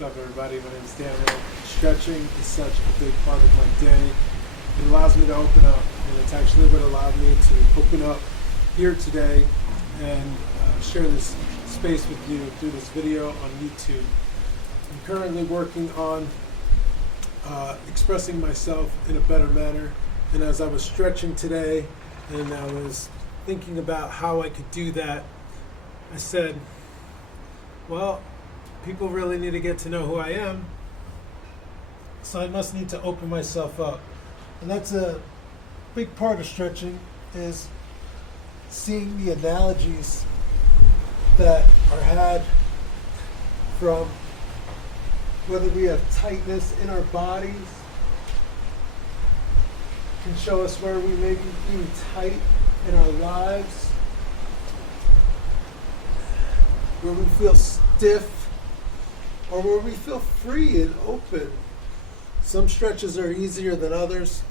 What's up, everybody? My name is Daniel. Stretching is such a big part of my day. It allows me to open up, and it's actually what allowed me to open up here today and share this space with you through this video on YouTube. I'm currently working on expressing myself in a better manner, and as I was stretching today and I was thinking about how I could do that, I said, well, people really need to get to know who I am, so I must need to open myself up. And that's a big part of stretching, is seeing the analogies that are had from whether we have tightness in our bodies, can show us where we may be being tight in our lives, where we feel stiff, or where we feel free and open. Some stretches are easier than others,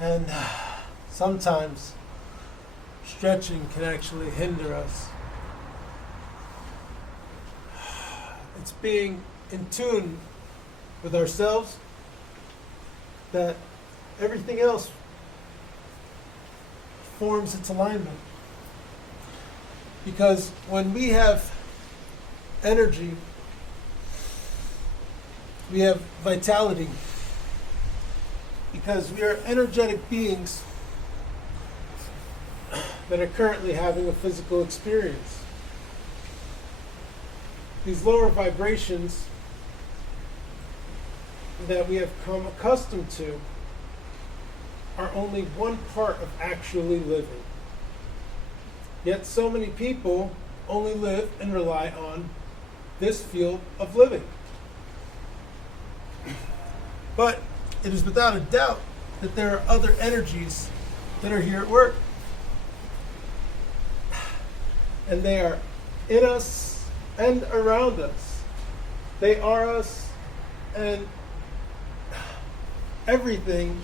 and sometimes stretching can actually hinder us. It's being in tune with ourselves that everything else forms its alignment. Because when we have energy, we have vitality, because we are energetic beings that are currently having a physical experience. These lower vibrations that we have come accustomed to are only one part of actually living. Yet so many people only live and rely on this field of living. But it is without a doubt that there are other energies that are here at work. And they are in us and around us. They are us, and everything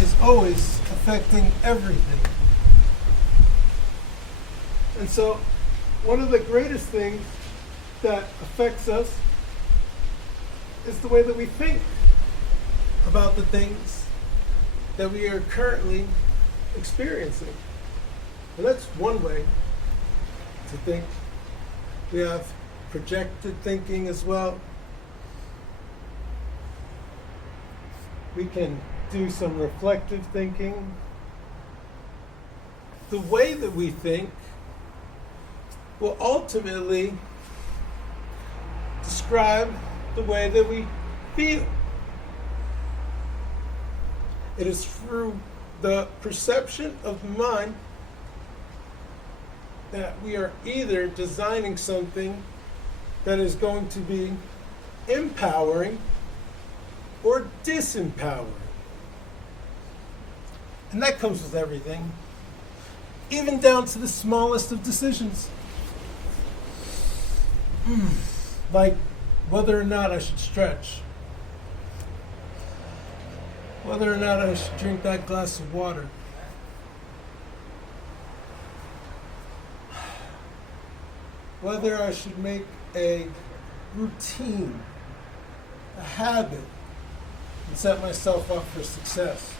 is always affecting everything. And so, one of the greatest things that affects us is the way that we think about the things that we are currently experiencing. And that's one way to think. We have projected thinking as well. We can do some reflective thinking. The way that we think will ultimately describe the way that we feel. It is through the perception of the mind that we are either designing something that is going to be empowering or disempowering. And that comes with everything, even down to the smallest of decisions. Like whether or not I should stretch, whether or not I should drink that glass of water, whether I should make a routine, a habit, and set myself up for success.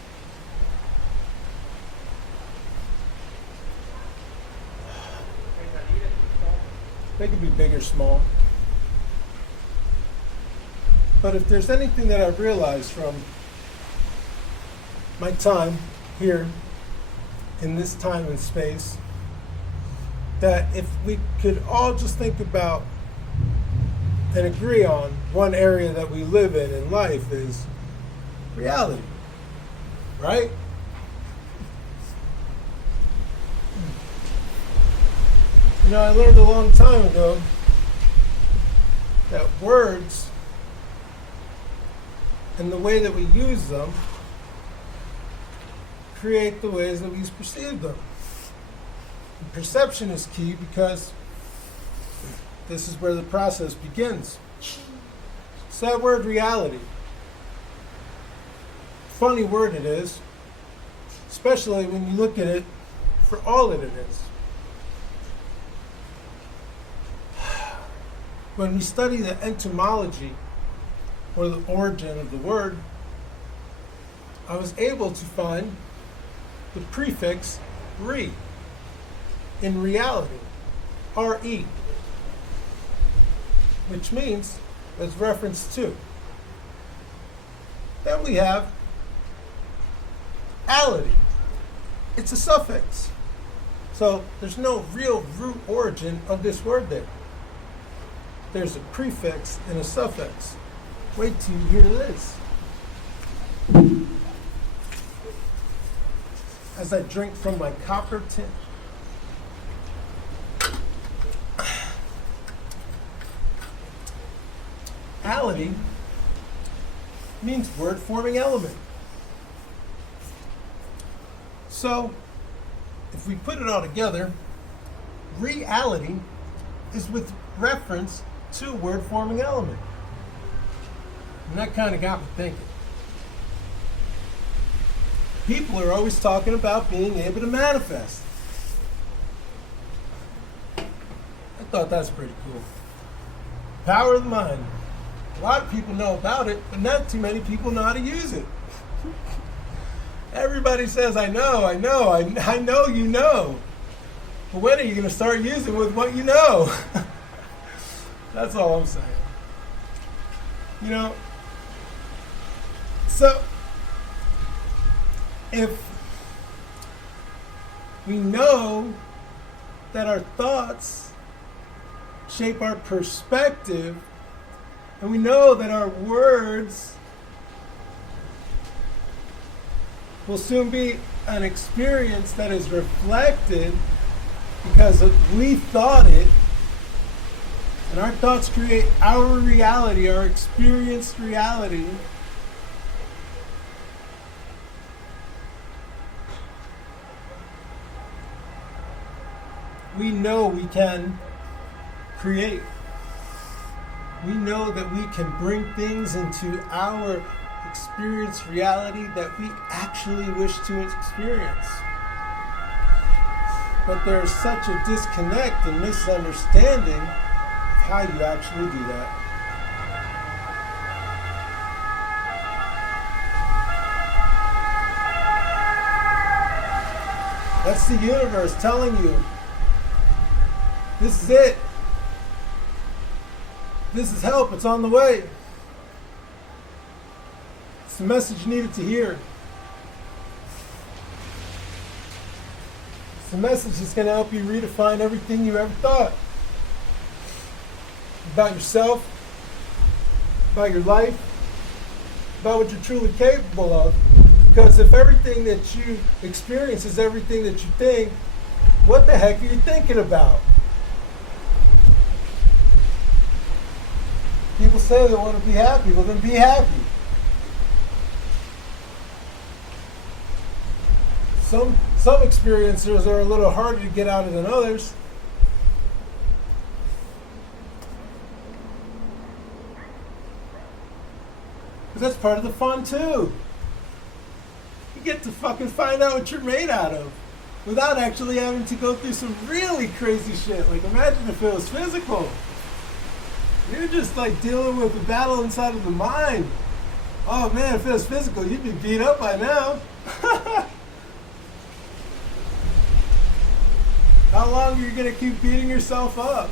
They could be big or small. But if there's anything that I've realized from my time here in this time and space, that if we could all just think about and agree on one area that we live in life is reality, right? You know, I learned a long time ago that words and the way that we use them create the ways that we perceive them. And perception is key, because this is where the process begins. So that word reality, funny word it is, especially when you look at it for all that it is. when we study the etymology, or the origin of the word, I was able to find the prefix re in reality, R-E, which means as reference to. Then we have ality. It's a suffix. So there's no real root origin of this word there. There's a prefix and a suffix. Wait till you hear this. As I drink from my copper tin. Ality means word forming element. So, if we put it all together, reality is with reference to a word forming element. And that kind of got me thinking. People are always talking about being able to manifest. I thought that's pretty cool. Power of the mind. A lot of people know about it, but not too many people know how to use it. Everybody says, I know you know. But when are you going to start using with what you know? That's all I'm saying. You know, so if we know that our thoughts shape our perspective, and we know that our words will soon be an experience that is reflected because we thought it, and our thoughts create our reality, our experienced reality. We know we can create. We know that we can bring things into our experienced reality that we actually wish to experience. But there's such a disconnect and misunderstanding of how you actually do that. That's the universe telling you, this is it. This is help. It's on the way. It's the message you needed to hear. It's the message that's going to help you redefine everything you ever thought about yourself, about your life, about what you're truly capable of. Because if everything that you experience is everything that you think, what the heck are you thinking about? People say they want to be happy. Well, then be happy. Some experiences are a little harder to get out of than others. But that's part of the fun too. You get to fucking find out what you're made out of without actually having to go through some really crazy shit. Like imagine if it was physical. You're just like dealing with a battle inside of the mind. Oh man, if it was physical, you'd be beat up by now. How long are you gonna keep beating yourself up?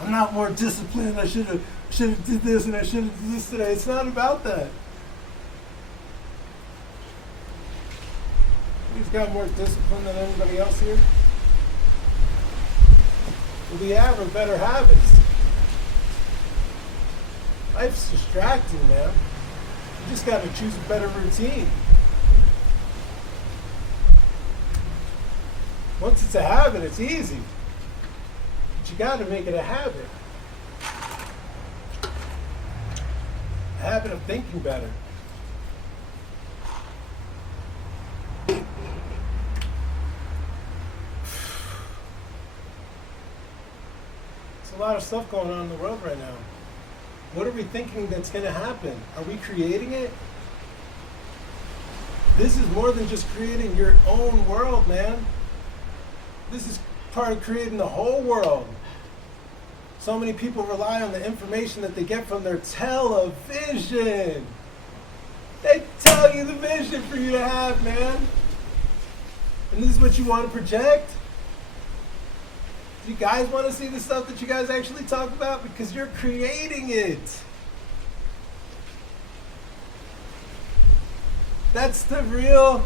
I'm not more disciplined. I should have did this and I should have did this today. It's not about that. He's got more discipline than anybody else here. Well, we have our better habits. Life's distracting, man. You just got to choose a better routine. Once it's a habit, it's easy. But you got to make it a habit. A habit of thinking better. There's a lot of stuff going on in the world right now. What are we thinking that's going to happen? Are we creating it? This is more than just creating your own world, man. This is part of creating the whole world. So many people rely on the information that they get from their television. They tell you the vision for you to have, man. And this is what you want to project? Do you guys want to see the stuff that you guys actually talk about? Because you're creating it. That's the real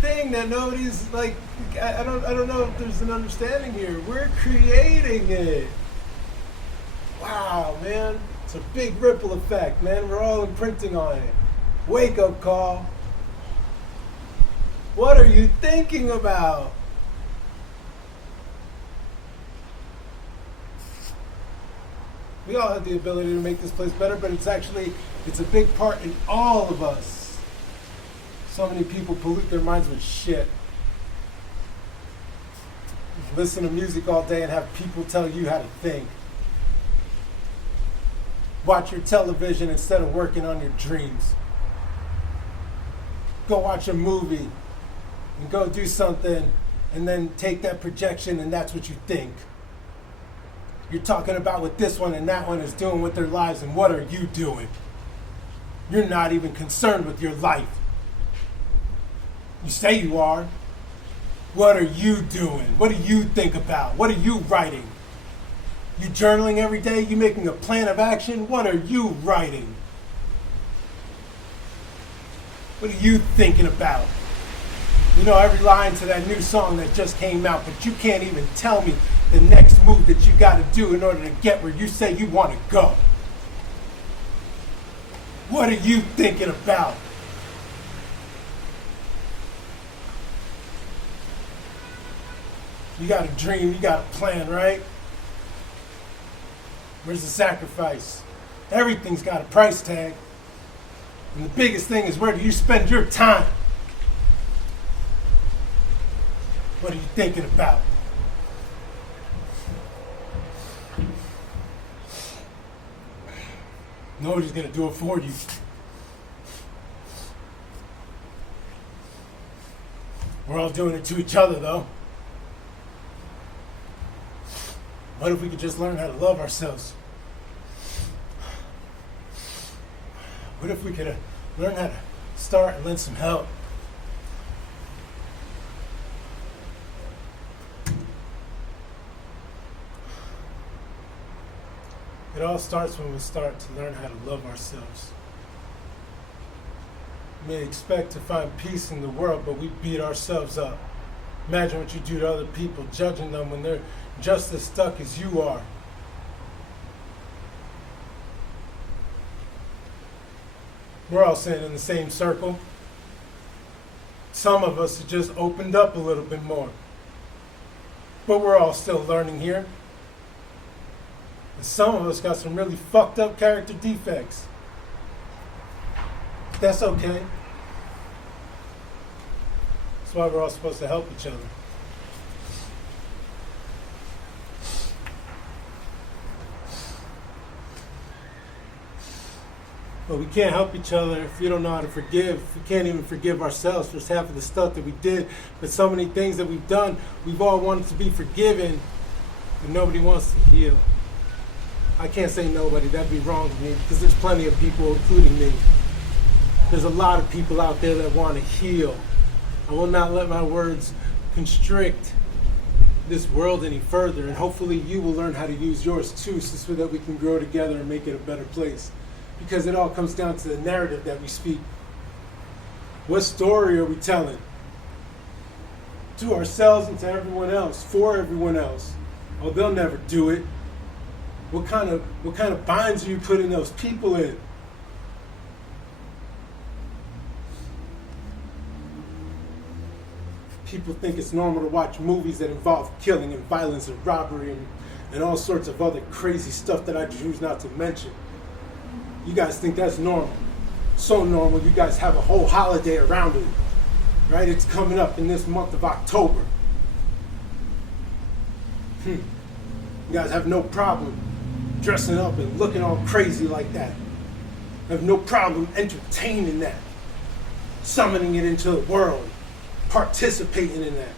thing that nobody's like, I don't know if there's an understanding here. We're creating it. Wow, man. It's a big ripple effect, man. We're all imprinting on it. Wake up call. What are you thinking about? We all have the ability to make this place better, but it's a big part in all of us. So many people pollute their minds with shit. Listen to music all day and have people tell you how to think. Watch your television instead of working on your dreams. Go watch a movie and go do something and then take that projection and that's what you think. You're talking about what this one and that one is doing with their lives, and what are you doing? You're not even concerned with your life. You say you are. What are you doing? What do you think about? What are you writing? You journaling every day? You making a plan of action? What are you writing? What are you thinking about? You know every line to that new song that just came out, but you can't even tell me the next move that you got to do in order to get where you say you want to go. What are you thinking about? You got a dream, you got a plan, right? Where's the sacrifice? Everything's got a price tag. And the biggest thing is, where do you spend your time? What are you thinking about? Nobody's going to do it for you. We're all doing it to each other, though. What if we could just learn how to love ourselves? What if we could learn how to start and lend some help? It all starts when we start to learn how to love ourselves. We may expect to find peace in the world, but we beat ourselves up. Imagine what you do to other people, judging them when they're just as stuck as you are. We're all sitting in the same circle. Some of us have just opened up a little bit more. But we're all still learning here. And some of us got some really fucked up character defects. That's okay. That's why we're all supposed to help each other. But we can't help each other if we don't know how to forgive. We can't even forgive ourselves for half of the stuff that we did. But so many things that we've done, we've all wanted to be forgiven, but nobody wants to heal. I can't say nobody, that'd be wrong to me, because there's plenty of people, including me. There's a lot of people out there that want to heal. I will not let my words constrict this world any further, and hopefully you will learn how to use yours too, so that we can grow together and make it a better place. Because it all comes down to the narrative that we speak. What story are we telling? To ourselves and to everyone else, for everyone else. Oh, they'll never do it. What kind of binds are you putting those people in? People think it's normal to watch movies that involve killing and violence and robbery and all sorts of other crazy stuff that I choose not to mention. You guys think that's normal. So normal, you guys have a whole holiday around it. Right? It's coming up in this month of October. You guys have no problem dressing up and looking all crazy like that. Have no problem entertaining that. Summoning it into the world. Participating in that.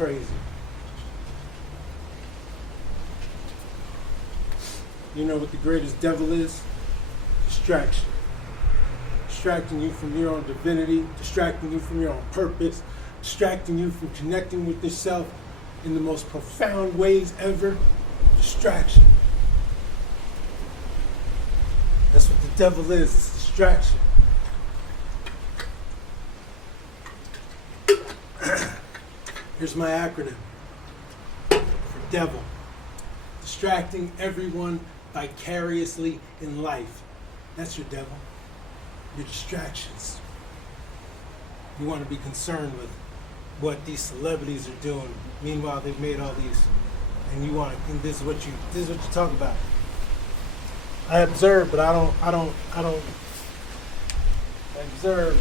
crazy. You know what the greatest devil is? Distraction. Distracting you from your own divinity, distracting you from your own purpose, distracting you from connecting with yourself in the most profound ways ever. Distraction. That's what the devil is, it's distraction. Here's my acronym for devil. Distracting everyone vicariously in life. That's your devil. Your distractions. You want to be concerned with what these celebrities are doing. Meanwhile, they've made all these, and you want to. And this is what you talk about. I observe, but I don't. I observe.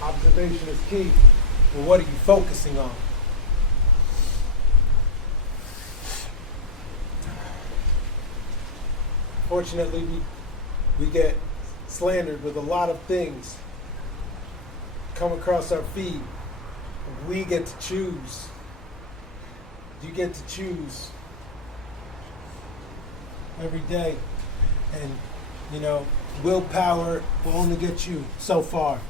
Observation is key. Well, what are you focusing on? Fortunately, we get slandered with a lot of things come across our feed. We get to choose. You get to choose every day. And, you know, willpower will only get you so far.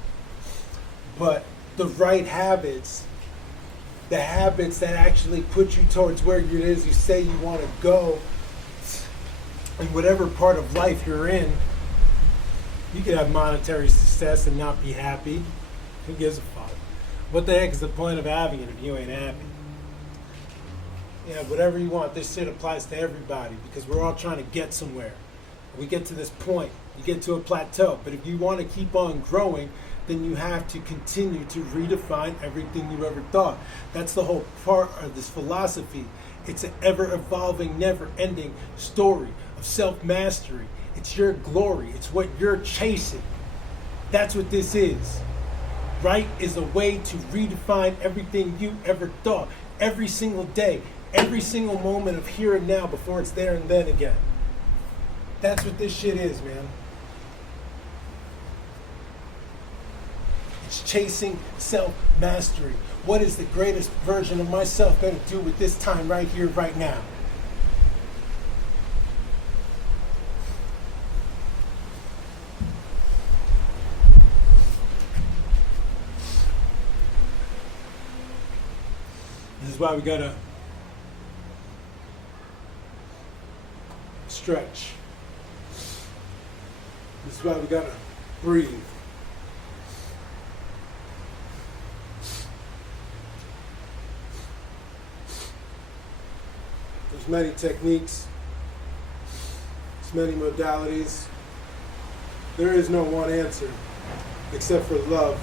But the right habits, the habits that actually put you towards where it is you say you want to go, in whatever part of life you're in, you could have monetary success and not be happy. Who gives a fuck? What the heck is the point of having it if you ain't happy? Yeah, whatever you want. This shit applies to everybody because we're all trying to get somewhere. We get to this point, you get to a plateau. But if you want to keep on growing, then you have to continue to redefine everything you ever thought. That's the whole part of this philosophy. It's an ever-evolving, never-ending story of self-mastery. It's your glory. It's what you're chasing. That's what this is. Right is a way to redefine everything you ever thought. Every single day, every single moment of here and now before it's there and then again. That's what this shit is, man. It's chasing self-mastery. What is the greatest version of myself going to do with this time right here, right now? This is why we gotta stretch. This is why we gotta breathe. There's many techniques, there's many modalities. There is no one answer except for love.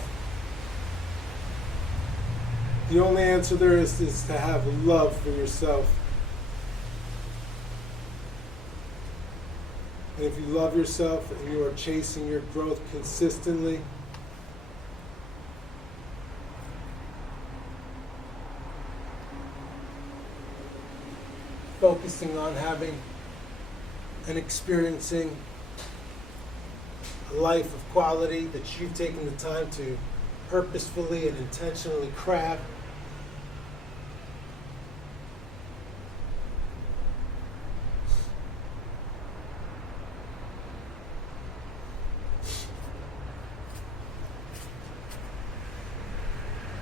The only answer there is to have love for yourself. And if you love yourself and you are chasing your growth consistently, focusing on having and experiencing a life of quality that you've taken the time to purposefully and intentionally craft,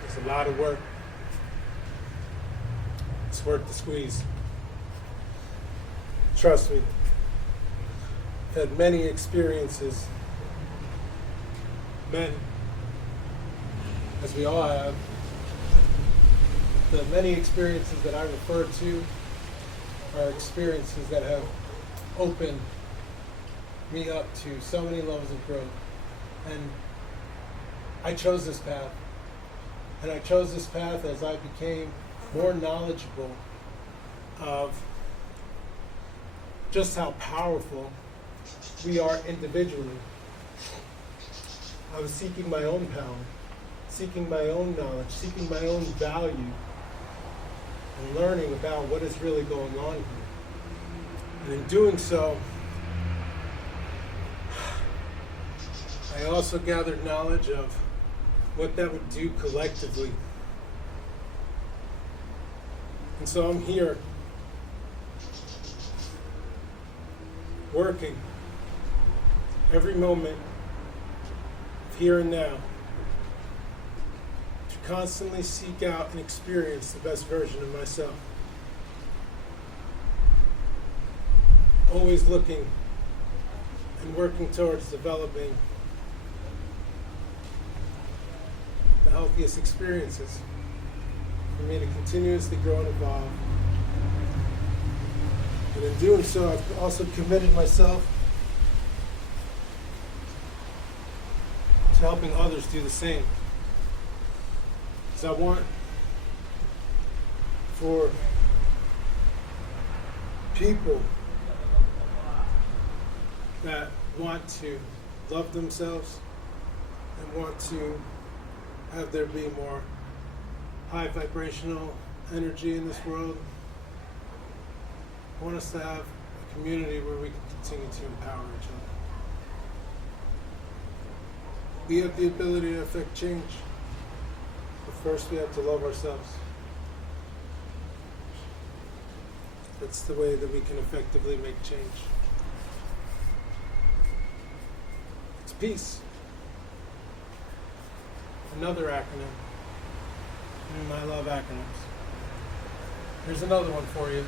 it's a lot of work. It's worth the squeeze. Trust me, I've had many experiences, many, as we all have. The many experiences that I refer to are experiences that have opened me up to so many levels of growth. And I chose this path. And I chose this path as I became more knowledgeable of just how powerful we are individually. I was seeking my own power, seeking my own knowledge, seeking my own value, and learning about what is really going on here. And in doing so, I also gathered knowledge of what that would do collectively. And so I'm here working every moment of here and now to constantly seek out and experience the best version of myself. Always looking and working towards developing the healthiest experiences for me to continuously grow and evolve. And in doing so, I've also committed myself to helping others do the same. Because I want for people that want to love themselves and want to have there be more high vibrational energy in this world. I want us to have a community where we can continue to empower each other. We have the ability to affect change, but first we have to love ourselves. That's the way that we can effectively make change. It's peace. Another acronym. I love acronyms. Here's another one for you.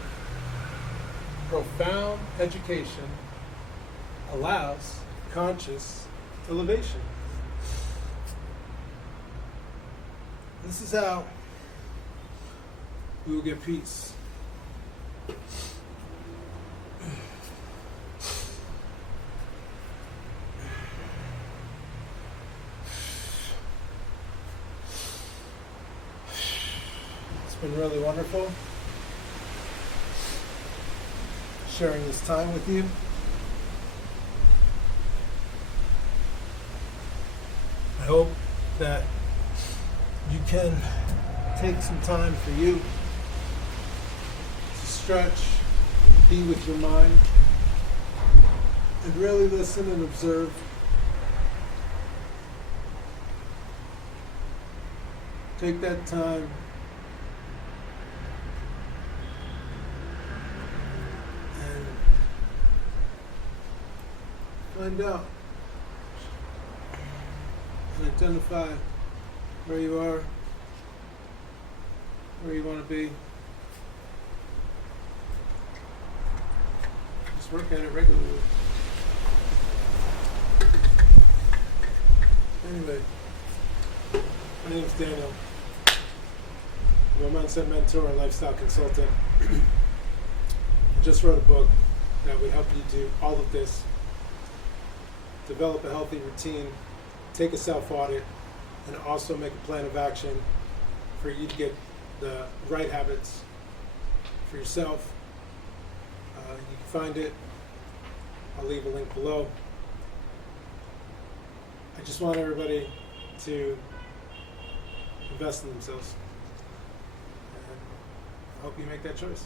Profound education allows conscious elevation. This is how we will get peace. It's been really wonderful sharing this time with you. I hope that you can take some time for you to stretch and be with your mind and really listen and observe. Take that time and find out and identify where you are, where you want to be. Just work at it regularly. Anyway, my name is Daniel. I'm a mindset mentor and lifestyle consultant. I just wrote a book that would help you do all of this. Develop a healthy routine, take a self-audit, and also make a plan of action for you to get the right habits for yourself. You can find it. I'll leave a link below. I just want everybody to invest in themselves. And I hope you make that choice.